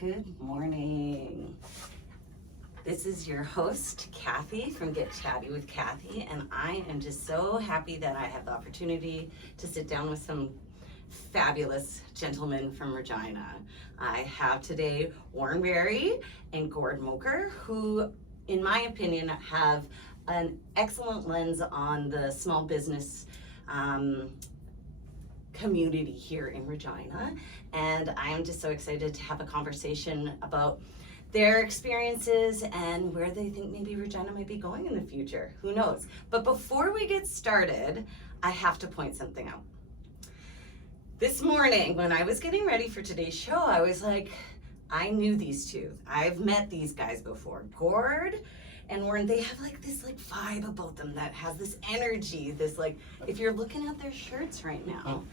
Good morning. This is your host, Kathy from Get Chatty with Kathy, and I am just so happy that I have the opportunity to sit down with some fabulous gentlemen from Regina. I have today Warren Berry and Gord Moker, who, in my opinion, have an excellent lens on the small business community here in Regina, and I am just so excited to have a conversation about their experiences and where they think maybe Regina might be going in the future. Who knows? But before we get started, I have to point something out. This morning, when I was getting ready for today's show, I was like, I knew these two. I've met these guys before. Gord and Warren, they have this vibe about them that has this energy, this if you're looking at their shirts right now,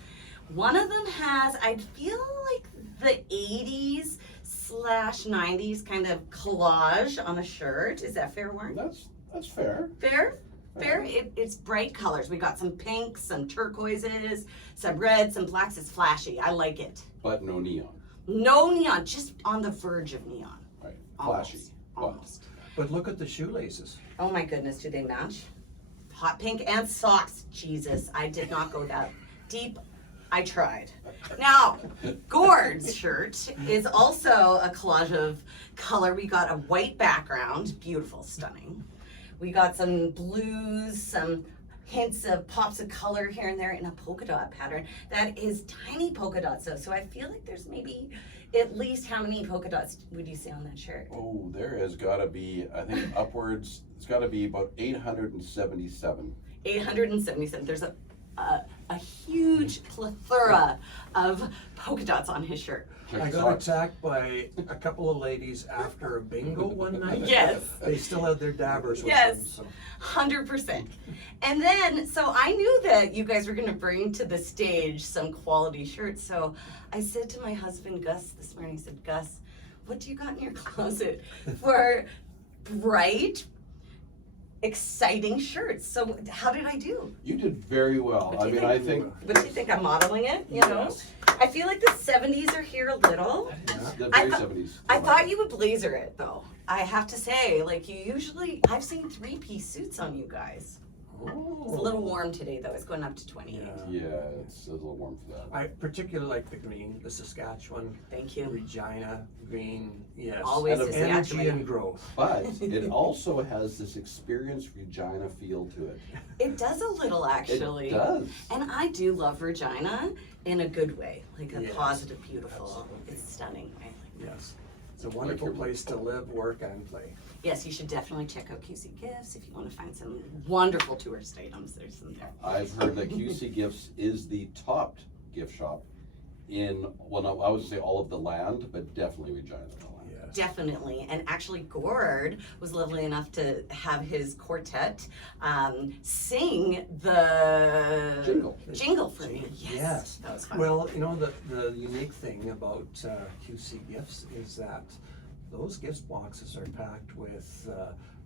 one of them has, I feel like the 80s / 90s kind of collage on a shirt. Is that fair, Warren? That's fair. Fair? Fair. It's bright colors. We got some pinks, some turquoises, some reds, some blacks. It's flashy. I like it. But no neon. No neon, just on the verge of neon. Right. Flashy. Almost. But look at the shoelaces. Oh my goodness, do they match? Hot pink and socks. Jesus, I did not go that deep. I tried. Now, Gord's shirt is also a collage of color. We got a white background, beautiful, stunning. We got some blues, some hints of pops of color here and there in a polka dot pattern. That is tiny polka dots though, so I feel like there's maybe at least how many polka dots would you say on that shirt? Oh, there has got to be, I think upwards, it's got to be about 877. 877. There's a huge plethora of polka dots on his shirt. I got attacked by a couple of ladies after a bingo one night. Yes. They still had their dabbers with Yes. them. So. 100%. And then, so I knew that you guys were going to bring to the stage some quality shirts. So I said to my husband, Gus, this morning, I said, Gus, what do you got in your closet for bright, exciting shirts? So how did I do? You did very well. What do you I think. But do you think I'm modeling it? You know? Yes. I feel like the 70s are here a little. It's the I very thought- 70s. I thought you would blazer it though. I have to say, you usually, I've seen 3-piece suits on you guys. Oh. It's a little warm today though. It's going up to 28. Yeah. Yeah, it's a little warm for that. I particularly like the green, the Saskatchewan, Thank you. Regina green. Yes. Always And Saskatchewan. energy and growth. But it also has this experienced Regina feel to it. It does a little actually. It does. And I do love Regina in a good way, like a Yes. positive, beautiful. Absolutely. It's stunning, right? Yes. It's a wonderful your- place to live, work, and play. Yes, you should definitely check out QC Gifts if you want to find some wonderful tourist items. There's some there. I've heard that QC Gifts is the top gift shop in, well, no, I would say all of the land, but definitely Regina. Yes. Definitely, and actually Gord was lovely enough to have his quartet sing the Jingle. for me. Yes, Yes. that was fun. Well, the unique thing about QC Gifts is that those gift boxes are packed with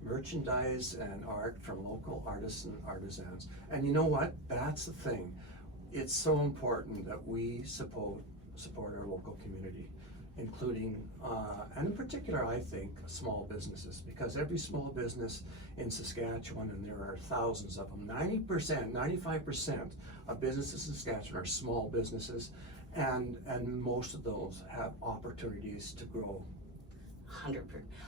merchandise and art from local artists and artisans. And you know what? That's the thing. It's so important that we support our local community, including, and in particular, I think, small businesses, because every small business in Saskatchewan, and there are thousands of them, 90%, 95% of businesses in Saskatchewan are small businesses, and most of those have opportunities to grow. 100%.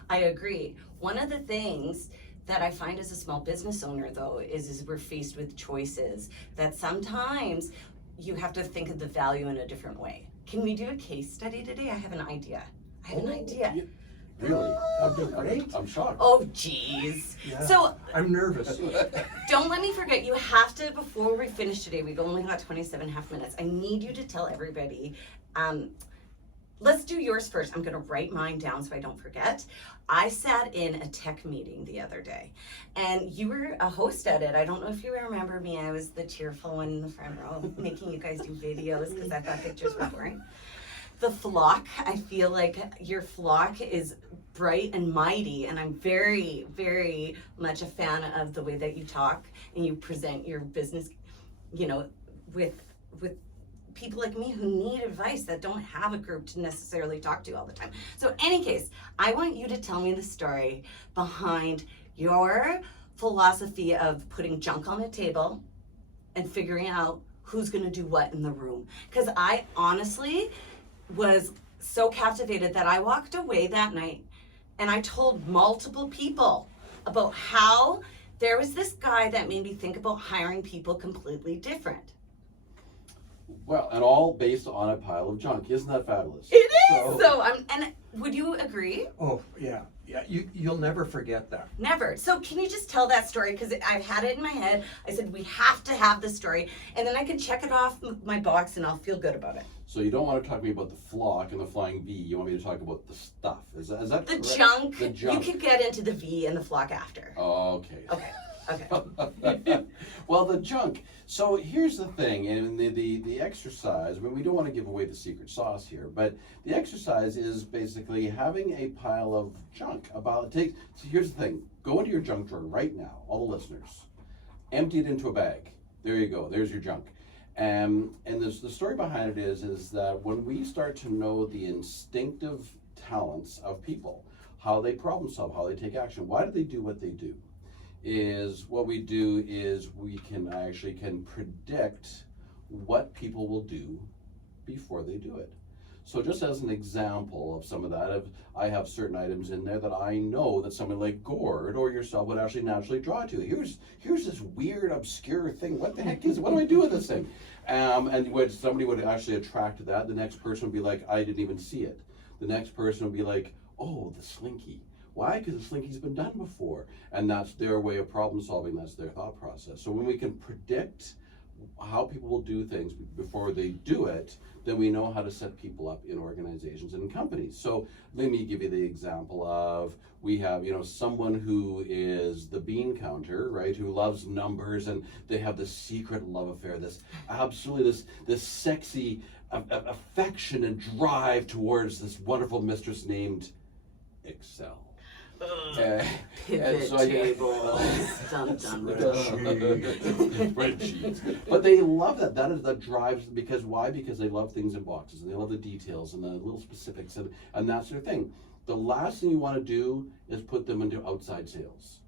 I agree. One of the things that I find as a small business owner though is we're faced with choices that sometimes you have to think of the value in a different way. Can we do a case study today? I have an idea. Yeah, really? That'd be great. I'm shocked. Oh geez. Yeah. So I'm nervous. don't let me forget, you have to, before we finish today, we've only got 27.5 minutes. I need you to tell everybody, let's do yours first. I'm gonna write mine down so I don't forget. I sat in a tech meeting the other day and you were a host at it. I don't know if you remember me. I was the cheerful one in the front row making you guys do videos because I thought pictures were boring. The flock, I feel like your flock is bright and mighty, and I'm very, very much a fan of the way that you talk and you present your business, with people like me who need advice that don't have a group to necessarily talk to all the time. So any case, I want you to tell me the story behind your philosophy of putting junk on the table and figuring out who's gonna do what in the room. Because I honestly was so captivated that I walked away that night and I told multiple people about how there was this guy that made me think about hiring people completely different. Well, and all based on a pile of junk. Isn't that fabulous? It is. So and would you agree? Oh, yeah, you'll never forget that. Never. So can you just tell that story? Because I've had it in my head. I said, we have to have this story. And then I can check it off my box and I'll feel good about it. So you don't want to talk to me about the flock and the flying bee. You want me to talk about the stuff. Is that The correct? junk. The junk. You could get into the V and the flock after. Okay. Okay. Well, the junk. So here's the thing, and the exercise. I mean, we don't want to give away the secret sauce here, but the exercise is basically having a pile of junk. So here's the thing. Go into your junk drawer right now, all the listeners. Empty it into a bag. There you go. There's your junk. And the story behind it is that when we start to know the instinctive talents of people, how they problem solve, how they take action, why do they do what they do? Is what we do is we can predict what people will do before they do it. So just as an example of some of that, I have certain items in there that I know that somebody like Gord or yourself would actually naturally draw to. Here's this weird, obscure thing. What the heck is it? What do I do with this thing? And when somebody would actually attract to that, the next person would be like, I didn't even see it. The next person would be like, oh, the slinky. Why? Because the slinky's been done before. And that's their way of problem solving. That's their thought process. So when we can predict how people will do things before they do it, then we know how to set people up in organizations and in companies. So let me give you the example of, we have, someone who is the bean counter, right, who loves numbers, and they have this secret love affair, this sexy affection and drive towards this wonderful mistress named Excel. Pivot tables, dun. Spreadsheets. But they love that. That drives, because why? Because they love things in boxes, and they love the details and the little specifics, and that's their thing. The last thing you want to do is put them into outside sales,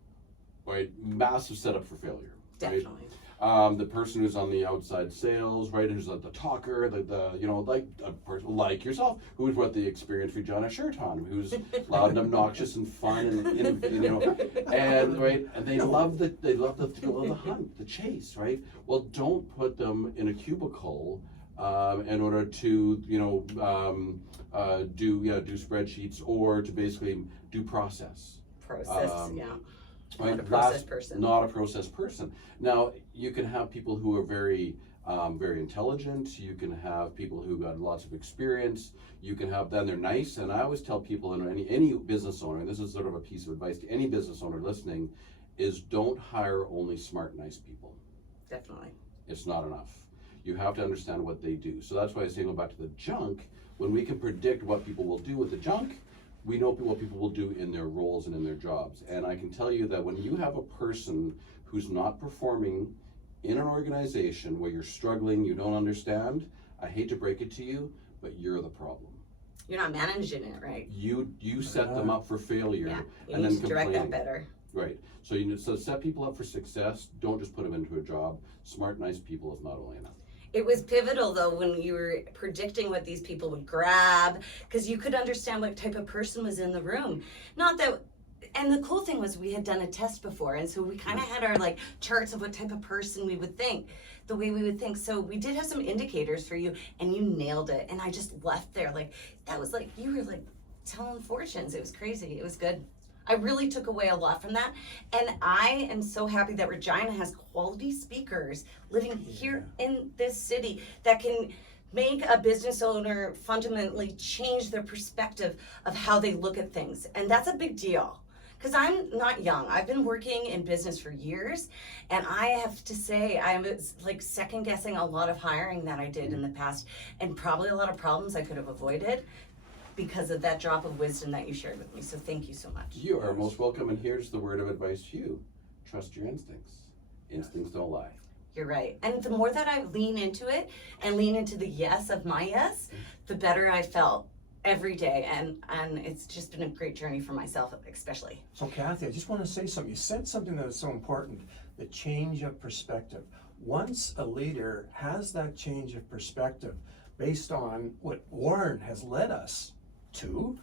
right? Massive setup for failure. Definitely. Right? The person who's on the outside sales, right, who's the talker, like a person like yourself, who's what the experienced Regina shirt on, who's loud and obnoxious and fun and right, and they love the thrill of the hunt, the chase, right? Well, don't put them in a cubicle in order to do spreadsheets or to basically do process. Yeah. Right? Not a process person. Not a process person. Now, you can have people who are very intelligent. You can have people who got lots of experience. You can have them, they're nice. And I always tell people, and any business owner, and this is sort of a piece of advice to any business owner listening, is don't hire only smart, nice people. Definitely. It's not enough. You have to understand what they do. So that's why I say, go back to the junk. When we can predict what people will do with the junk, we know what people will do in their roles and in their jobs. And I can tell you that when you have a person who's not performing in an organization where you're struggling, you don't understand, I hate to break it to you, but you're the problem. You're not managing it right. You set them up for failure, Yeah, you and need then to direct that complaining. better. Right. So so set people up for success. Don't just put them into a job. Smart, nice people is not only enough. It was pivotal though when you were predicting what these people would grab, because you could understand what type of person was in the room. Not that, and the cool thing was we had done a test before, and so we kind of had our charts of what type of person we would think, the way we would think. So we did have some indicators for you, and you nailed it. And I just left there that was you were telling fortunes. It was crazy. It was good. I really took away a lot from that. And I am so happy that Regina has quality speakers living here in this city that can make a business owner fundamentally change their perspective of how they look at things. And that's a big deal. Because I'm not young. I've been working in business for years. And I have to say, I'm second guessing a lot of hiring that I did in the past. And probably a lot of problems I could have avoided because of that drop of wisdom that you shared with me. So thank you so much. You are most welcome, and here's the word of advice to you. Trust your instincts. Instincts don't lie. You're right. And the more that I lean into it and lean into the yes of my yes, the better I felt every day. And it's just been a great journey for myself, especially. So Kathy, I just want to say something. You said something that is so important, the change of perspective. Once a leader has that change of perspective based on what Warren has led us to,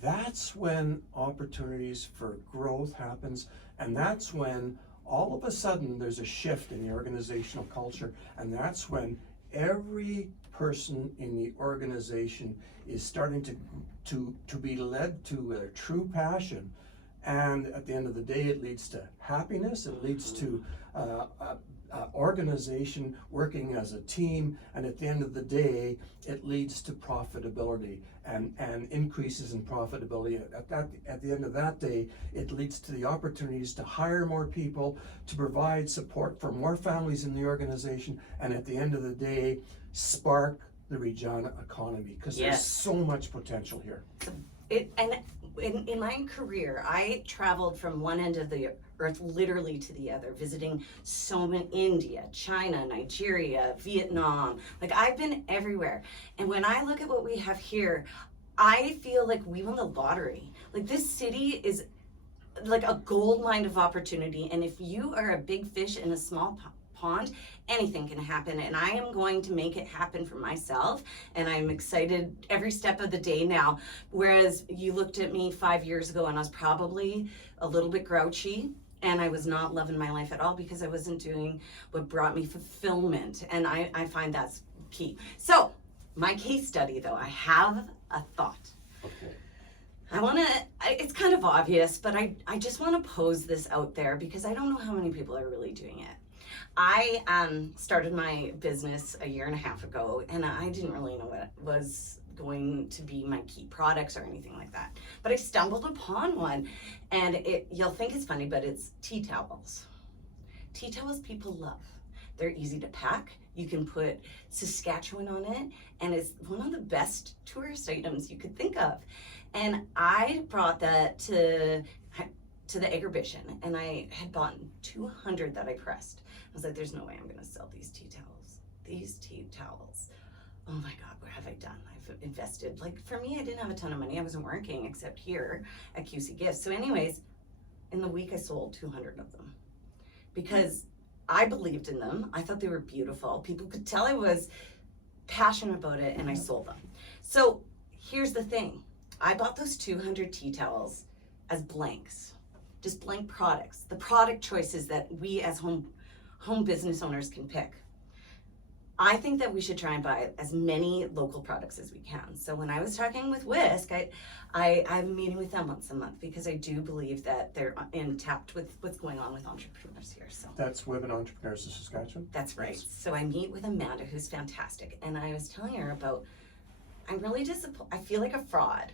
that's when opportunities for growth happens, and that's when all of a sudden there's a shift in the organizational culture, and that's when every person in the organization is starting to be led to their true passion. And at the end of the day, it leads to happiness, it leads to organization working as a team, and at the end of the day, it leads to profitability and increases in profitability. At the end of that day, it leads to the opportunities to hire more people, to provide support for more families in the organization, and at the end of the day, spark the Regina economy, because there's so much potential here. In my career, I traveled from one end of the earth literally to the other, visiting so many, India, China, Nigeria, Vietnam. Like, I've been everywhere. And when I look at what we have here, I feel like we won the lottery. Like, this city is like a gold mine of opportunity. And if you are a big fish in a small pond, anything can happen, and I am going to make it happen for myself, and I'm excited every step of the day now. Whereas you looked at me 5 years ago and I was probably a little bit grouchy, and I was not loving my life at all because I wasn't doing what brought me fulfillment, and I find that's key. So my case study, though, I have a thought. Okay. It's kind of obvious, but I just want to pose this out there because I don't know how many people are really doing it. I started my business a year and a half ago, and I didn't really know what was going to be my key products or anything like that. But I stumbled upon one, and you'll think it's funny, but it's tea towels. Tea towels people love. They're easy to pack. You can put Saskatchewan on it, and it's one of the best tourist items you could think of. And I brought that to the exhibition, and I had bought 200 that I pressed. I was like, there's no way I'm gonna sell these tea towels. These tea towels. Oh my God, what have I done? I've invested, like, for me, I didn't have a ton of money. I wasn't working except here at QC Gifts. So anyways, in the week I sold 200 of them because I believed in them. I thought they were beautiful. People could tell I was passionate about it, and I sold them. So here's the thing. I bought those 200 tea towels as blanks, just blank products, the product choices that we as home business owners can pick. I think that we should try and buy as many local products as we can. So when I was talking with Whisk, I'm meeting with them once a month because I do believe that they're in tapped with what's going on with entrepreneurs here. So That's Women Entrepreneurs of Saskatchewan? that's right. Yes. So I meet with Amanda, who's fantastic, and I was telling her about, I'm really disappointed. I feel like a fraud.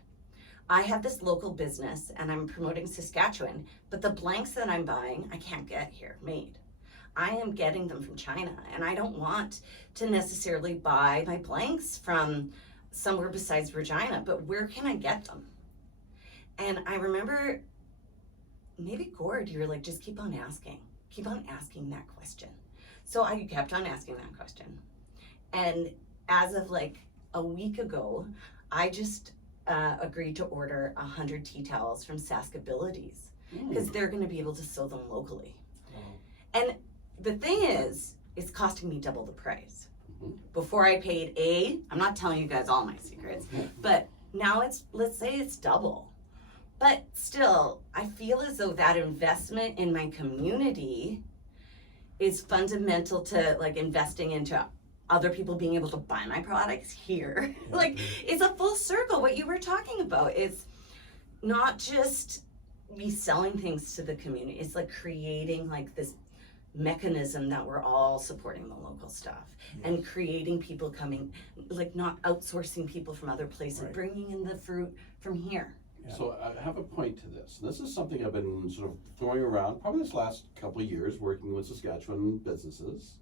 I have this local business and I'm promoting Saskatchewan, but the blanks that I'm buying, I can't get here made. I am getting them from China, and I don't want to necessarily buy my blanks from somewhere besides Regina, but where can I get them? And I remember, maybe Gord, you were like, just keep on asking that question. So I kept on asking that question. And as of like a week ago, I just agreed to order 100 tea towels from Sask Abilities because they're going to be able to sew them locally. And the thing is, it's costing me double the price. Before I paid I'm not telling you guys all my secrets, but now let's say it's double. But still, I feel as though that investment in my community is fundamental to like investing into other people being able to buy my products here. Like, it's a full circle. What you were talking about is not just me selling things to the community. It's like creating like this mechanism that we're all supporting the local stuff and creating people coming, like not outsourcing people from other places, bringing in the fruit from here. So I have a point to this. This is something I've been sort of throwing around probably this last couple of years working with Saskatchewan businesses.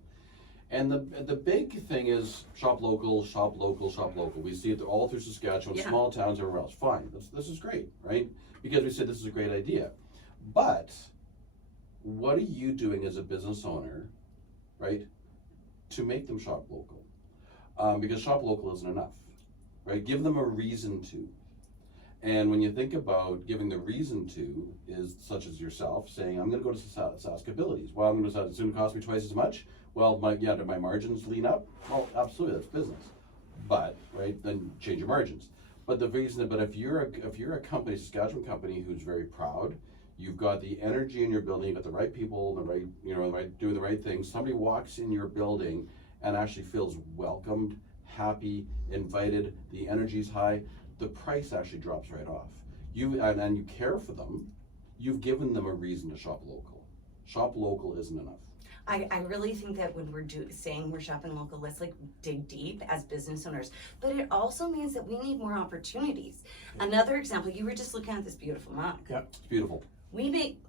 And the big thing is shop local, shop local, shop local. We see it all through Saskatchewan, small towns, everywhere else. Fine, this is great, right? Because we said this is a great idea. But what are you doing as a business owner, right, to make them shop local. Because shop local isn't enough, right? Give them a reason to. And when you think about giving the reason to, is such as yourself saying, I'm going to go to Sask Abilities. Well, I'm going to, it's going to cost me twice as much. Well, do my margins lean up? Well, absolutely, that's business. But, right, then change your margins. But the reason, but if you're a company, Saskatchewan company who's very proud, you've got the energy in your building, you've got the right people, the right, doing the right things. Somebody walks in your building and actually feels welcomed, happy, invited, the energy's high, the price actually drops right off. And you care for them, you've given them a reason to shop local. Shop local isn't enough. I really think that when we're saying we're shopping local, let's like dig deep as business owners. But it also means that we need more opportunities. Another example, you were just looking at this beautiful mug. Yep. It's beautiful.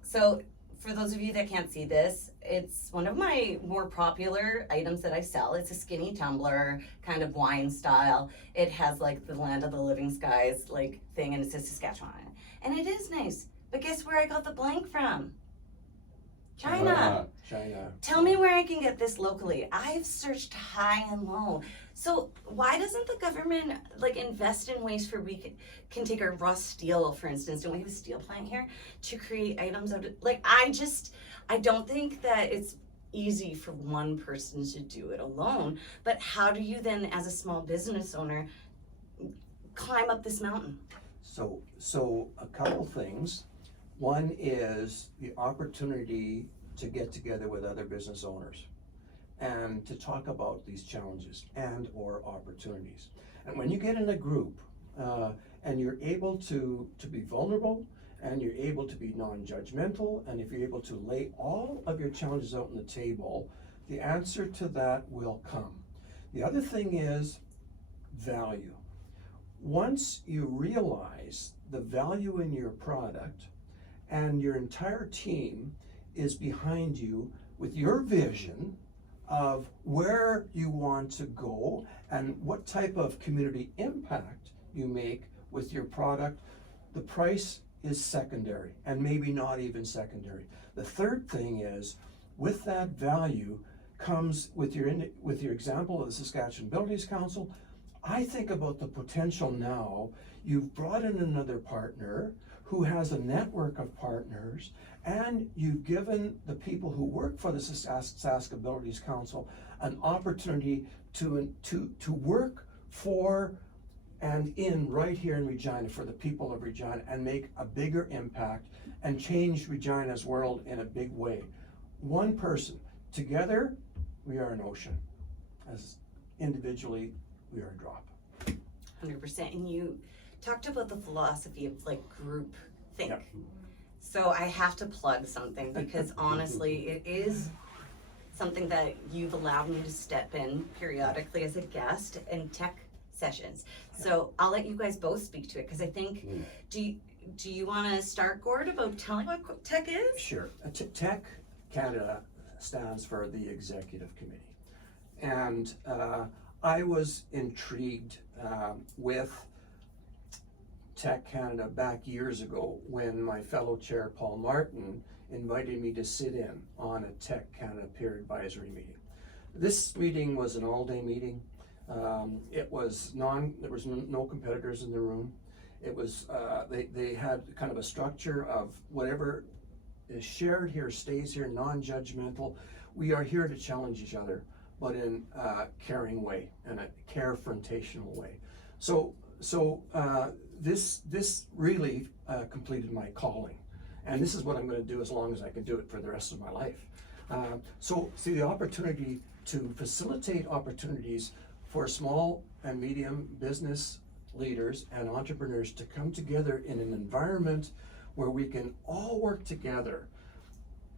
So for those of you that can't see this, it's one of my more popular items that I sell. It's a skinny tumbler, kind of wine style. It has like the land of the living skies like thing, and it says Saskatchewan on it. And it is nice. But guess where I got the blank from? China. China. Tell me where I can get this locally. I've searched high and low. So why doesn't the government like invest in ways for we can take our raw steel, for instance, don't we have a steel plant here, to create items out of, like, I don't think that it's easy for one person to do it alone, but how do you then as a small business owner climb up this mountain? So a couple things. One is the opportunity to get together with other business owners and to talk about these challenges and or opportunities. And when you get in a group and you're able to be vulnerable and you're able to be non-judgmental, and if you're able to lay all of your challenges out on the table, the answer to that will come. The other thing is value. Once you realize the value in your product, and your entire team is behind you with your vision of where you want to go and what type of community impact you make with your product, the price is secondary, and maybe not even secondary. The third thing is, with that value comes with your example of the Saskatchewan Abilities Council. I think about the potential now. You've brought in another partner who has a network of partners, and you've given the people who work for the Sask Abilities Council an opportunity to work for and in right here in Regina for the people of Regina and make a bigger impact and change Regina's world in a big way. One person, together we are an ocean. As individually, we are a drop. 100%. And you talked about the philosophy of like group think. Yep. So I have to plug something because honestly, it is something that you've allowed me to step in periodically as a guest in tech sessions. So I'll let you guys both speak to it because I think, do you want to start, Gord, about telling what tech is? Sure. Tech Canada stands for the Executive Committee. And I was intrigued with Tech Canada back years ago when my fellow chair, Paul Martin, invited me to sit in on a Tech Canada peer advisory meeting. This meeting was an all-day meeting. There was no competitors in the room. It was, they had kind of a structure of whatever is shared here stays here, non-judgmental. We are here to challenge each other, but in a caring way, in a carefrontational way. So this really completed my calling. And this is what I'm going to do as long as I can do it for the rest of my life. So see the opportunity to facilitate opportunities for small and medium business leaders and entrepreneurs to come together in an environment where we can all work together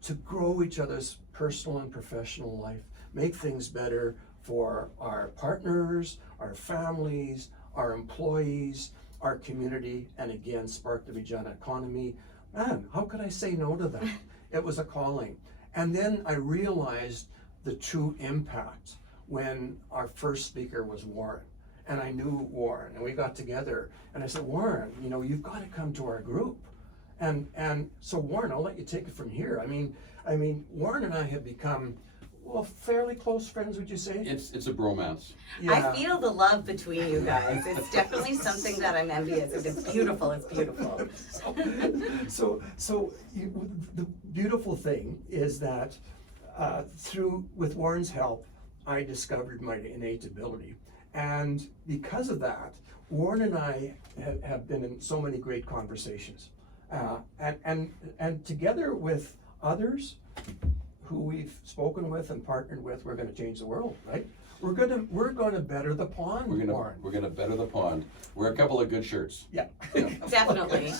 to grow each other's personal and professional life, make things better for our partners, our families, our employees, our community, and again, spark the Regina economy. Man, how could I say no to that? It was a calling. And then I realized the true impact when our first speaker was Warren. And I knew Warren, and we got together, and I said, Warren, you've got to come to our group. And so Warren, I'll let you take it from here. I mean, Warren and I have become well, fairly close friends, would you say? It's a bromance. I feel the love between you guys. It's definitely something that I'm envious of. It's beautiful. It's beautiful. The beautiful thing is that with Warren's help, I discovered my innate ability, and because of that, Warren and I have been in so many great conversations, and together with others who we've spoken with and partnered with, we're going to change the world, right? We're going to better the pond, Warren. We're gonna better the pond. Wear a couple of good shirts. Yeah. Definitely.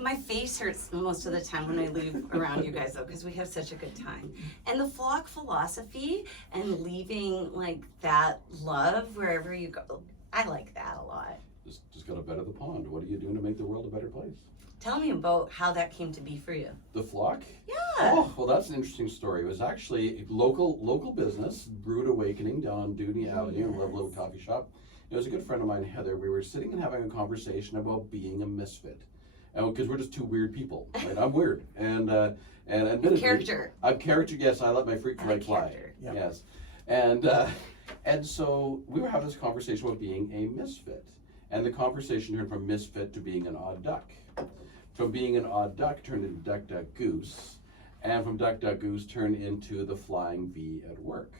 My face hurts most of the time when I leave around you guys though, because we have such a good time. And the flock philosophy and leaving like that love wherever you go, I like that a lot. Just gotta better the pond. What are you doing to make the world a better place? Tell me about how that came to be for you. The flock? Yeah. Oh, well, that's an interesting story. It was actually a local business, Brewed Awakening down on Dooney Avenue, a little coffee shop. It was a good friend of mine, Heather. We were sitting and having a conversation about being a misfit, and because we're just two weird people. Right? I'm weird, and admittedly, Character. I'm character. Yes, I let my freak flag fly. Character. Yeah. Yes, and so we were having this conversation about being a misfit, and the conversation turned from misfit to being an odd duck. From being an odd duck turned into duck, duck, goose, and from duck, duck, goose turned into the flying V at work.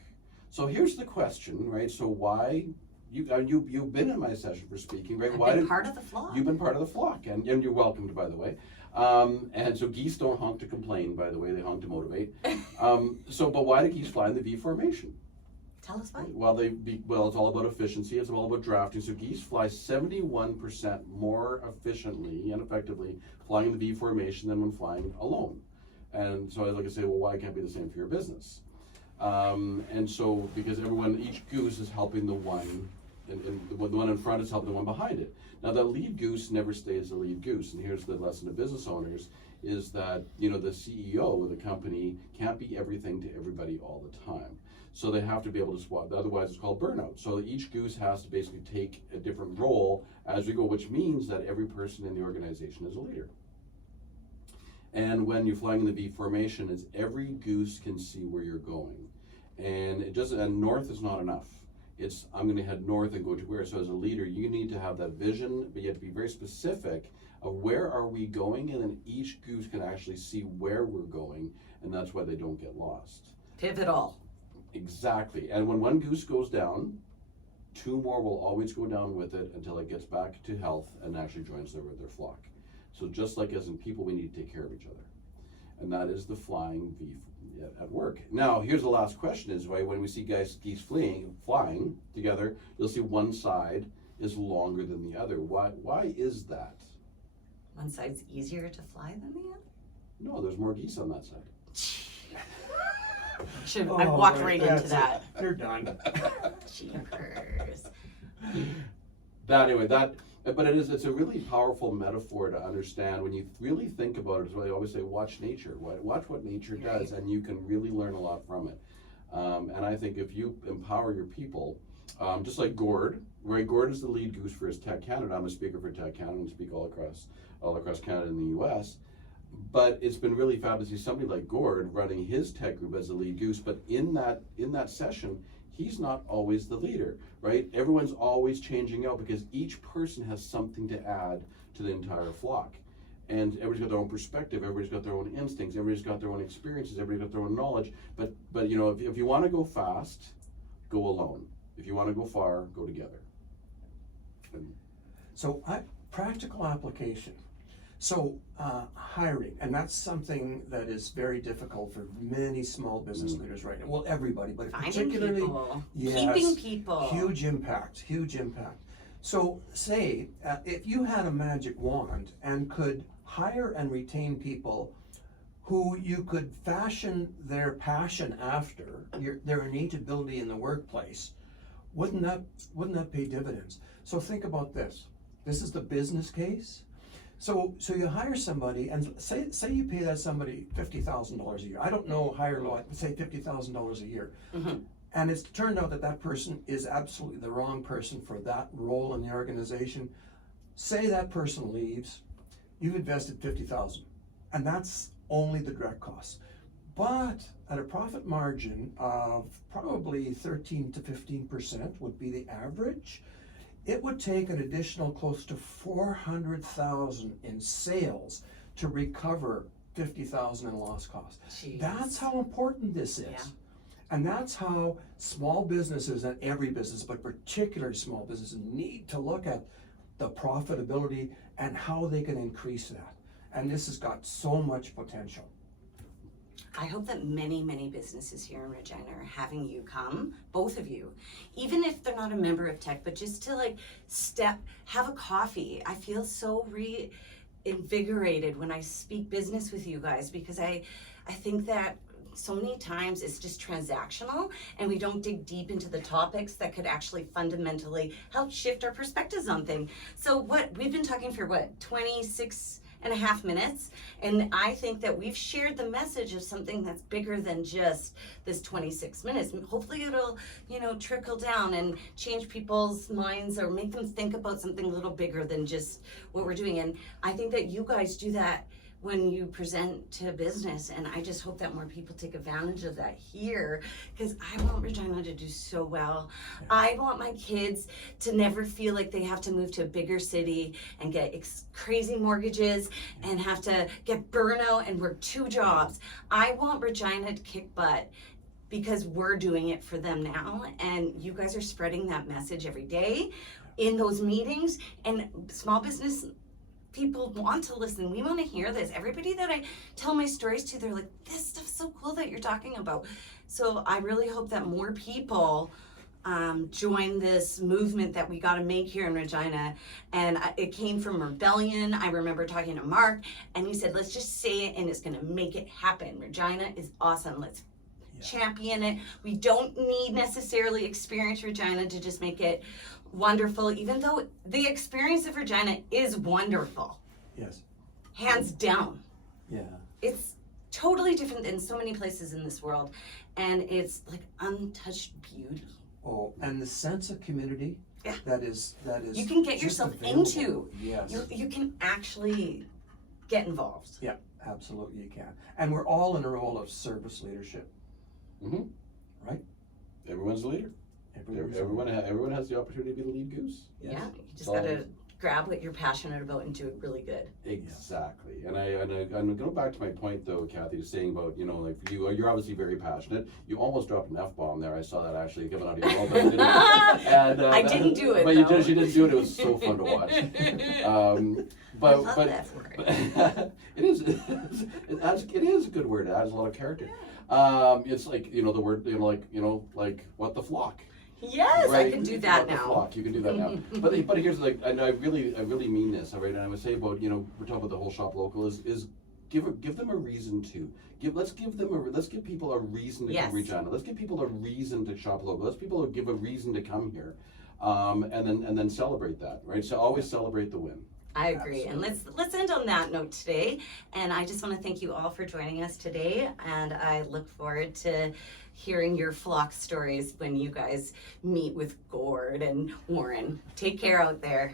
So here's the question, right? So why you've been in my session for speaking, right? I've been part of the flock. You've been part of the flock, and you're welcomed, by the way. And so geese don't honk to complain, by the way; they honk to motivate. But why do geese fly in the V formation? Tell us why. Well, it's all about efficiency. It's all about drafting. So geese fly 71% more efficiently and effectively flying in the V formation than when flying alone. And so I like to say, well, why can't it be the same for your business? And so because each goose is helping the one, and the one in front is helping the one behind it. Now the lead goose never stays the lead goose. And here's the lesson to business owners: is that the CEO of the company can't be everything to everybody all the time. So they have to be able to swap, otherwise it's called burnout. So each goose has to basically take a different role as we go, which means that every person in the organization is a leader. And when you're flying in the V formation, is every goose can see where you're going. And north is not enough. It's, I'm gonna head north and go to where. So as a leader, you need to have that vision, but you have to be very specific of where are we going, and then each goose can actually see where we're going, and that's why they don't get lost. Pivotal. Exactly. And when one goose goes down, two more will always go down with it until it gets back to health and actually joins their flock. So just like as in people, we need to take care of each other. And that is the flying V at work. Now, here's the last question is, right, when we see geese flying together, you'll see one side is longer than the other. Why is that? One side's easier to fly than the other? No, there's more geese on that side. I walked right into that. You're done. Jeepers. But it's a really powerful metaphor to understand when you really think about it. Is what I always say: watch nature. Watch what nature does, and you can really learn a lot from it. And I think if you empower your people, just like Gord, right? Gord is the lead goose for his Tech Canada. I'm a speaker for Tech Canada and speak all across Canada and the U.S. But it's been really fabulous to see somebody like Gord running his tech group as the lead goose. But in that session, he's not always the leader, right? Everyone's always changing out because each person has something to add to the entire flock. And everybody's got their own perspective, everybody's got their own instincts, everybody's got their own experiences, everybody's got their own knowledge. But if you want to go fast, go alone. If you want to go far, go together. So practical application. So hiring, and that's something that is very difficult for many small business leaders right now. Well, everybody, but Finding particularly people. yes, Keeping people. Huge impact. So say if you had a magic wand and could hire and retain people who you could fashion their passion after, their innate ability in the workplace, wouldn't that pay dividends? So think about this. This is the business case. So you hire somebody, and say you pay that somebody $50,000 a year. I don't know high or low. I'd say $50,000 a year. Mm-hmm. And it's turned out that person is absolutely the wrong person for that role in the organization. Say that person leaves, you've invested $50,000, and that's only the direct costs. but at a profit margin of probably 13 to 15% would be the average. It would take an additional close to 400,000 in sales to recover 50,000 in lost costs. Jeez. That's how important this is. Yeah. And that's how small businesses, and every business, but particularly small businesses, need to look at the profitability and how they can increase that. And this has got so much potential. I hope that many, many businesses here in Regina are having you come, both of you, even if they're not a member of tech, but just to like have a coffee. I feel so reinvigorated when I speak business with you guys, because I think that so many times it's just transactional and we don't dig deep into the topics that could actually fundamentally help shift our perspectives on things. So we've been talking for 26.5 minutes, and I think that we've shared the message of something that's bigger than just this 26 minutes. Hopefully it'll, trickle down and change people's minds or make them think about something a little bigger than just what we're doing. And I think that you guys do that when you present to business, and I just hope that more people take advantage of that here, because I want Regina to do so well. Yeah. I want my kids to never feel like they have to move to a bigger city and get crazy mortgages and have to get burnout and work 2 jobs. I want Regina to kick butt, because we're doing it for them now, and you guys are spreading that message every day in those meetings, and small business people want to listen. We want to hear this. Everybody that I tell my stories to, they're like, this stuff's so cool that you're talking about. So I really hope that more people join this movement that we got to make here in Regina. And it came from rebellion. I remember talking to Mark, and he said, let's just say it and it's going to make it happen. Regina is awesome. Let's champion it. We don't need necessarily experience Regina to just make it wonderful, even though the experience of Regina is wonderful. Yes. Hands down. Yeah. It's totally different than so many places in this world, and it's like untouched beauty. Oh, and the sense of community. Yeah. That is you can get yourself available. into. Yes. You can actually get involved. Yeah, absolutely you can. And we're all in a role of service leadership. Mm-hmm. Right? Everyone's a leader. Everyone has the opportunity to be the lead goose. Yes. Yeah, you just got to grab what you're passionate about and do it really good. Exactly. And I'm going back to my point though, Kathy, to saying about, like you're obviously very passionate. You almost dropped an F-bomb there. I saw that actually coming out of your mouth. And, I didn't do it. But though. She didn't do it. It was so fun to watch. I love that word. It is a good word. It adds a lot of character. It's like, the word, like what the flock. Yes, right? I can do that now. Flock. You can do that now. but here's and I really mean this, all right? And I would say about, we're talking about the whole shop local is give them a reason to let's give people a reason to come to Regina. Let's give people a reason to shop local. Let's people give a reason to come here, and then celebrate that, right? So always celebrate the win. I agree. Absolutely. And let's end on that note today. And I just want to thank you all for joining us today. And I look forward to hearing your flock stories when you guys meet with Gord and Warren. Take care out there.